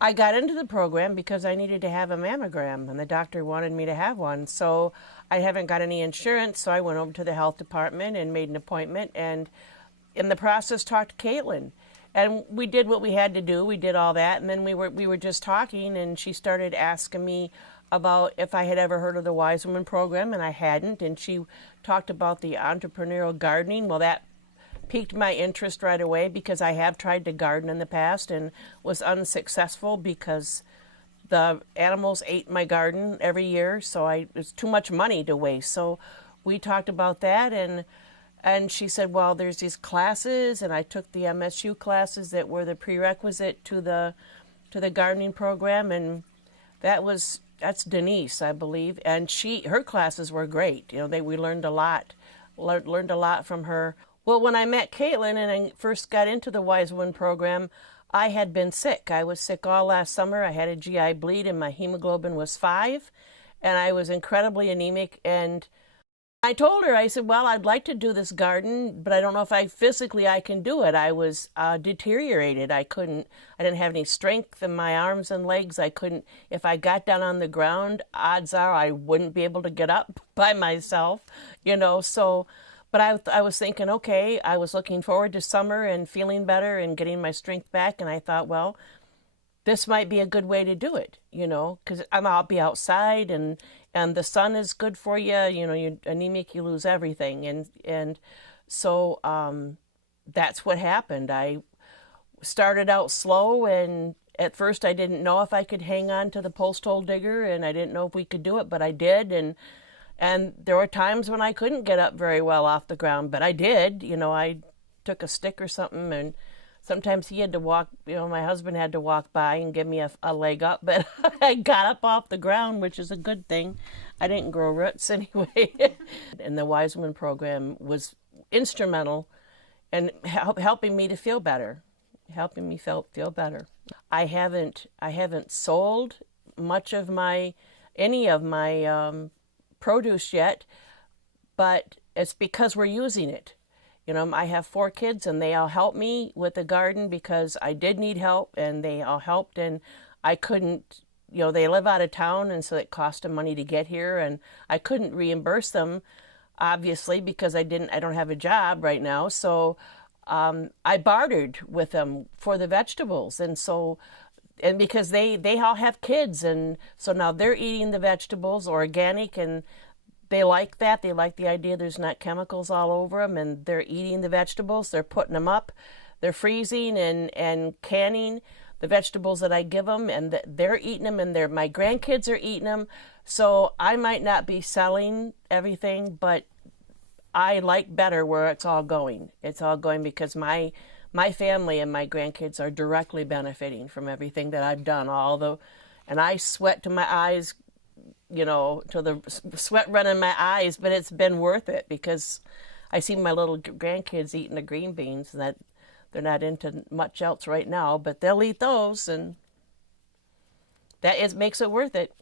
I got into the program because I needed to have a mammogram, and the doctor wanted me to have one. So I haven't got any insurance, so I went over to the health department and made an appointment, and in the process talked to Caitlin. And we did what we had to do. We did all that, and then we were just talking, and she started asking me about if I had ever heard of the Wise Woman program, and I hadn't. And she talked about the entrepreneurial gardening. Well, that piqued my interest right away because I have tried to garden in the past and was unsuccessful because the animals ate my garden every year, so it was too much money to waste. So we talked about that, and she said, well, there's these classes, and I took the MSU classes that were the prerequisite to the gardening program, and that's Denise, I believe, and her classes were great. We learned a lot, learned a lot from her. Well, when I met Caitlin and I first got into the Wise Woman program, I had been sick. I was sick all last summer. I had a GI bleed and my hemoglobin was 5, and I was incredibly anemic. And I told her, I said, well, I'd like to do this garden, but I don't know if I can do it. I was deteriorated. I didn't have any strength in my arms and legs. I couldn't, if I got down on the ground, odds are I wouldn't be able to get up by myself, so. But I was thinking, okay, I was looking forward to summer and feeling better and getting my strength back. And I thought, well, this might be a good way to do it, because I'll be outside and the sun is good for you. You're anemic, you lose everything. And so that's what happened. I started out slow, and at first I didn't know if I could hang on to the post hole digger, and I didn't know if we could do it, but I did. And there were times when I couldn't get up very well off the ground, but I did. I took a stick or something, and sometimes he had to walk, my husband had to walk by and give me a leg up, but I got up off the ground, which is a good thing. I didn't grow roots anyway. And the Wise Woman program was instrumental in helping me to feel better, helping me feel better. I haven't sold much of any of my produce yet, but it's because we're using it. I have 4 kids and they all help me with the garden because I did need help, and they all helped, and I couldn't, they live out of town, and so it cost them money to get here, and I couldn't reimburse them, obviously, because I don't have a job right now. So I bartered with them for the vegetables, and because they all have kids, and so now they're eating the vegetables organic, and they like that. They like the idea there's not chemicals all over them, and they're eating the vegetables. They're putting them up. They're freezing and canning the vegetables that I give them, and they're eating them, and my grandkids are eating them. So I might not be selling everything, but I like better where it's all going. It's all going because my family and my grandkids are directly benefiting from everything that I've done. And I sweat to my eyes, till the sweat run in my eyes, but it's been worth it because I see my little grandkids eating the green beans, and that they're not into much else right now, but they'll eat those, and makes it worth it.